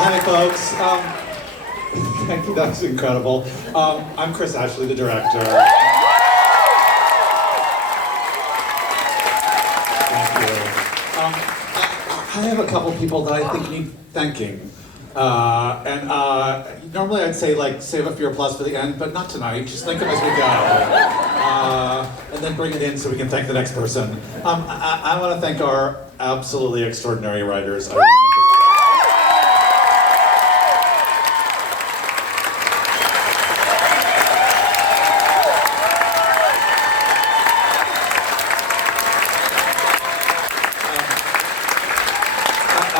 Hi, folks. Thank you. That was incredible. I'm Chris Ashley, the director. Thank you. I have a couple people that I think need thanking. Normally I'd say, like, save up your applause for the end, but not tonight. Just thank them as we go. And then bring it in so we can thank the next person. I want to thank our absolutely extraordinary writers.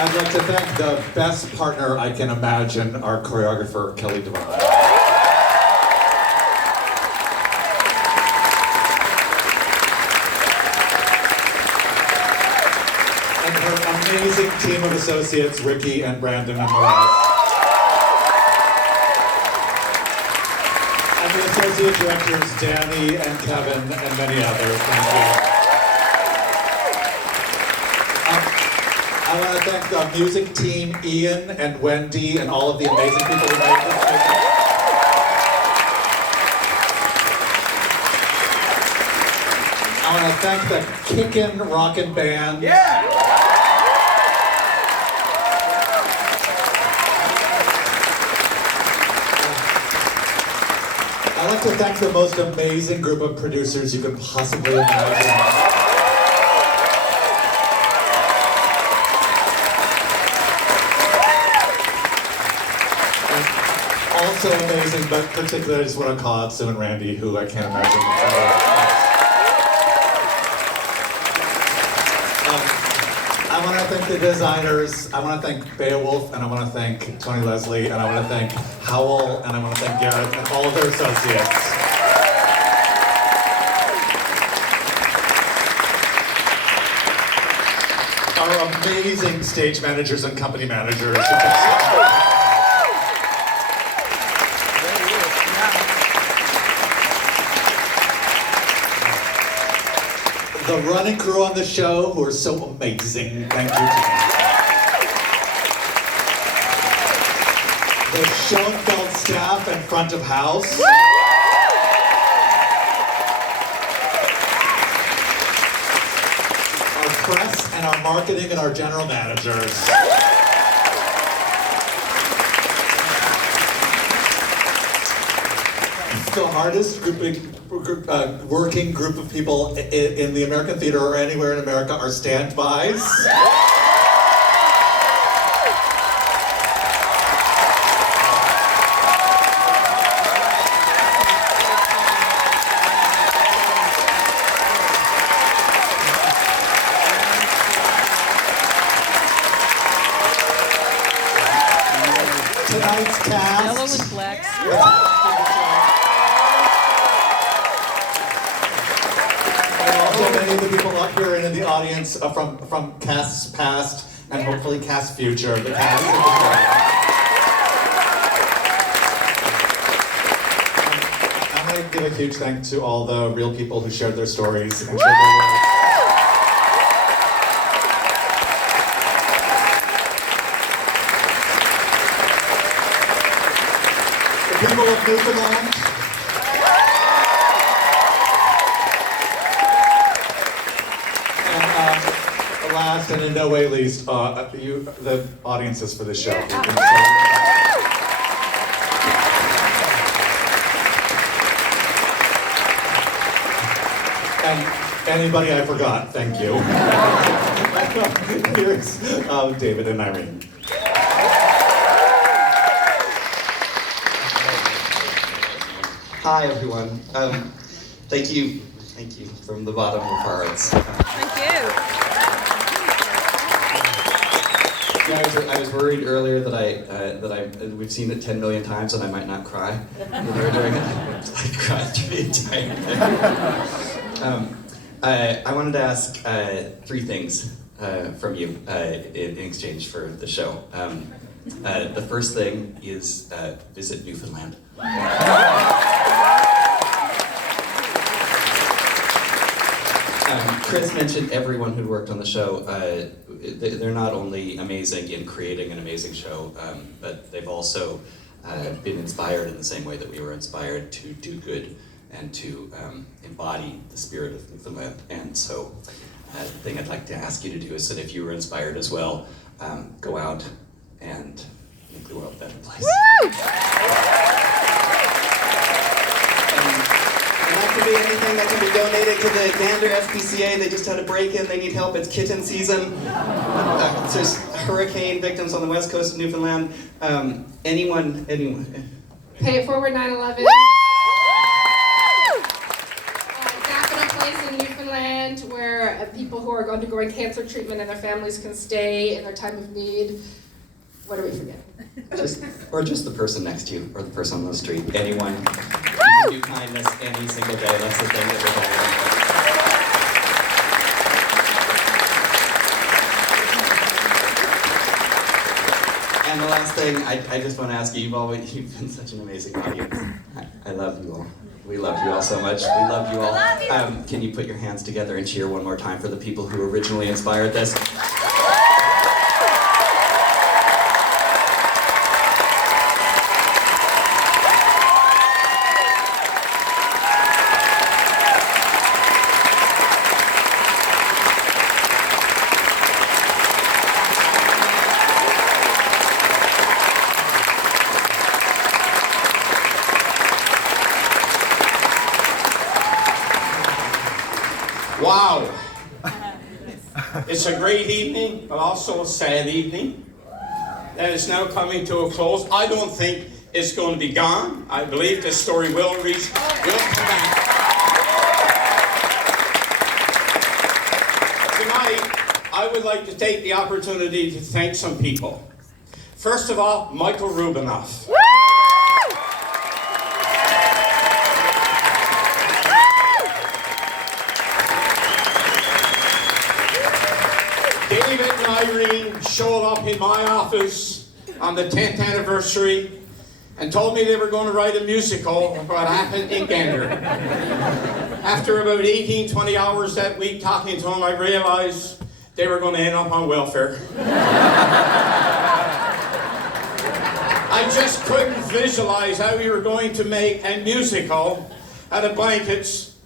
I'd like to thank the best partner I can imagine, our choreographer, Kelly Devine. And her amazing team of associates, Ricky and Brandon and the rest. And the associate directors, Danny and Kevin and many others. Thank you. I want to thank the music team, Ian and Wendy, and all of the amazing people who made this music. I want to thank the Kickin' Rockin' Band. Yeah! I'd like to thank the most amazing group of producers you could possibly imagine. Also amazing, but particularly I just want to call out Sue and Randy, who I can't imagine. I want to thank the designers. I want to thank Beowulf, and I want to thank Tony Leslie, and I want to thank Howell, and I want to thank Garrett, and all of their associates. Our amazing stage managers and company managers. The running crew on the show, who are so amazing. Thank you to them. The Schoenfeld staff and front of house. Our press and our marketing and our general managers. The hardest working group of people in the American theater or anywhere in America are standbys. Tonight's cast. Yellow and black. many of the people up here and in the audience from casts past and hopefully cast future. The cast of the show. I'm going to give a huge thank to all the real people who shared their stories and shared their words. The people of Newfoundland. Last and in no way least, the audiences for this show. And anybody I forgot, thank you. Here's David and Irene. Hi everyone. Thank you from the bottom of our hearts. Thank you. Yeah, I was worried earlier that we've seen it 10 million times and I might not cry when we were doing it. I cried through the entire thing. I wanted to ask 3 things from you in exchange for the show. The first thing is visit Newfoundland. Chris mentioned everyone who worked on the show. They're not only amazing in creating an amazing show, but they've also been inspired in the same way that we were inspired to do good and to embody the spirit of Newfoundland. And so the thing I'd like to ask you to do is that if you were inspired as well, go out and make the world a better place. Woo! That could be anything that can be donated to the Gander SPCA. They just had a break-in. They need help. It's kitten season. There's hurricane victims on the west coast of Newfoundland. Anyone. Pay It Forward 9/11. Capital Place in Newfoundland where people who are undergoing cancer treatment and their families can stay in their time of need. What are we forgetting? Just the person next to you, or the person on the street. Anyone. You can do kindness any single day. That's the thing that we're talking about. And the last thing, I just want to ask you, you've been such an amazing audience. I love you all. We love you all so much. We love you all. Can you put your hands together and cheer one more time for the people who originally inspired this? Wow. It's a great evening, but also a sad evening that is now coming to a close. I don't think it's going to be gone. I believe this story will come back. Tonight, I would like to take the opportunity to thank some people. First of all, Michael Rubinoff. David and Irene showed up in my office on the 10th anniversary and told me they were going to write a musical of what happened in Gander. After about 18, 20 hours that week talking to them, I realized they were going to end up on welfare. I just couldn't visualize how we were going to make a musical out of blankets,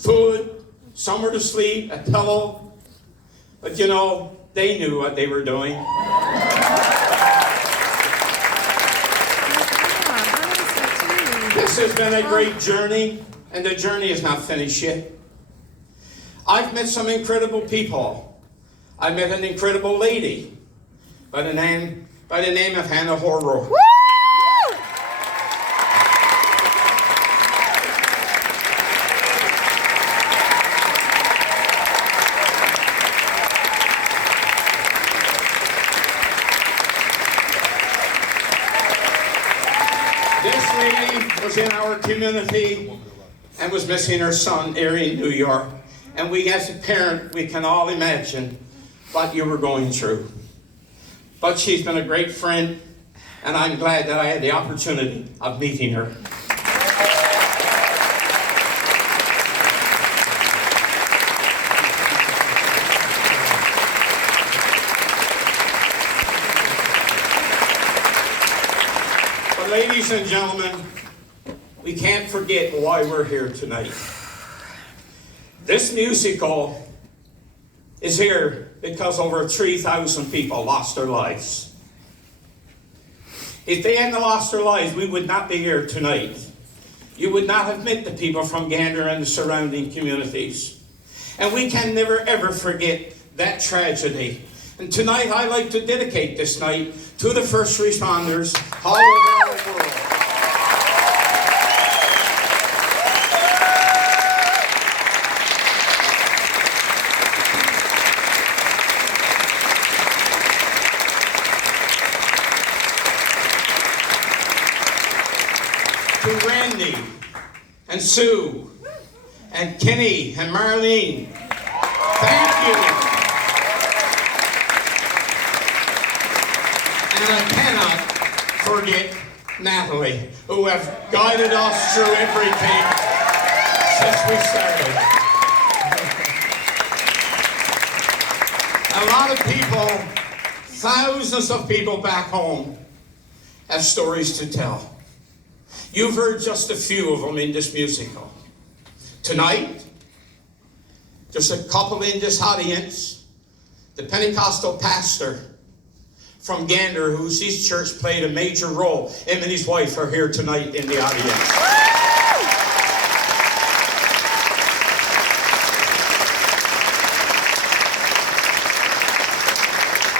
food, somewhere to sleep, a pillow. But you know, they knew what they were doing. This has been a great journey, and the journey is not finished yet. I've met some incredible people. I met an incredible lady by the name of Hannah Horro. This lady was in our community and was missing her son, Erie, in New York. And we as a parent, we can all imagine what you were going through. But she's been a great friend, and I'm glad that I had the opportunity of meeting her. But ladies and gentlemen, we can't forget why we're here tonight. This musical is here because over 3,000 people lost their lives. If they hadn't lost their lives, we would not be here tonight. You would not have met the people from Gander and the surrounding communities. And we can never ever forget that tragedy. And tonight I'd like to dedicate this night to the first responders all over our world. To Randy and Sue and Kenny and Marlene, thank you. And I cannot forget Natalie, who have guided us through everything since we started. A lot of people, thousands of people back home, have stories to tell. You've heard just a few of them in this musical. Tonight, just a couple in this audience, the Pentecostal pastor from Gander, whose his church played a major role, him and his wife are here tonight in the audience.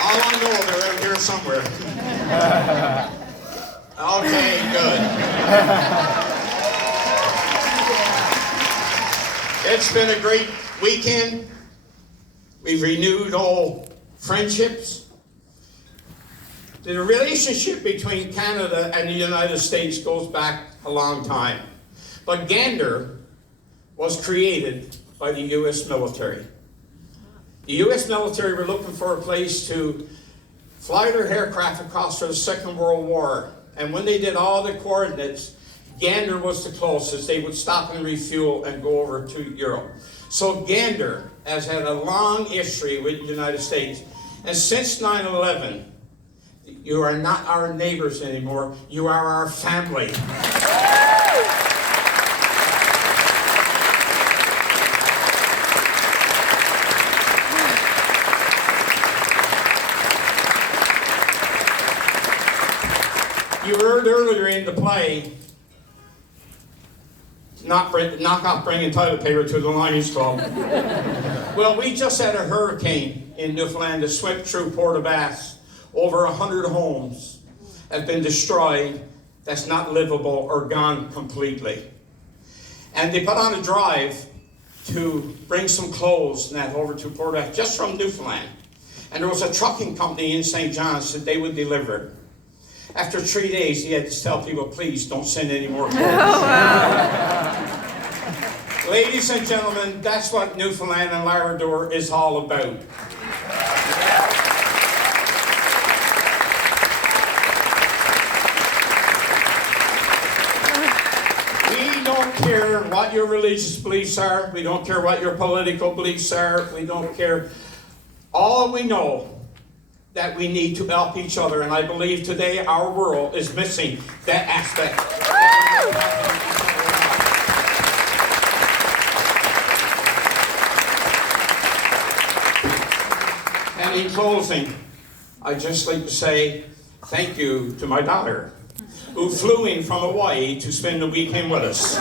All I know, they're out here somewhere. Okay, good. It's been a great weekend. We've renewed all friendships. The relationship between Canada and the United States goes back a long time. But Gander was created by the U.S. military. The U.S. military were looking for a place to fly their aircraft across for the Second World War. And when they did all the coordinates, Gander was the closest. They would stop and refuel and go over to Europe. So Gander has had a long history with the United States. And since 9/11, you are not our neighbors anymore. You are our family. You heard earlier in the play, knock off bringing toilet paper to the Lions Club. Well, we just had a hurricane in Newfoundland that swept through Port-au-Basque. Over 100 homes have been destroyed, that's not livable or gone completely. And they put on a drive to bring some clothes and that over to Port-au-Basque, just from Newfoundland. And there was a trucking company in St. John's that they would deliver. After 3 days, he had to tell people, please don't send any more clothes. Oh, wow. Ladies and gentlemen, that's what Newfoundland and Labrador is all about. We don't care what your religious beliefs are. We don't care what your political beliefs are. We don't care. All we know that we need to help each other, and I believe today our world is missing that aspect. And in closing, I'd just like to say thank you to my daughter, who flew in from Hawaii to spend the weekend with us.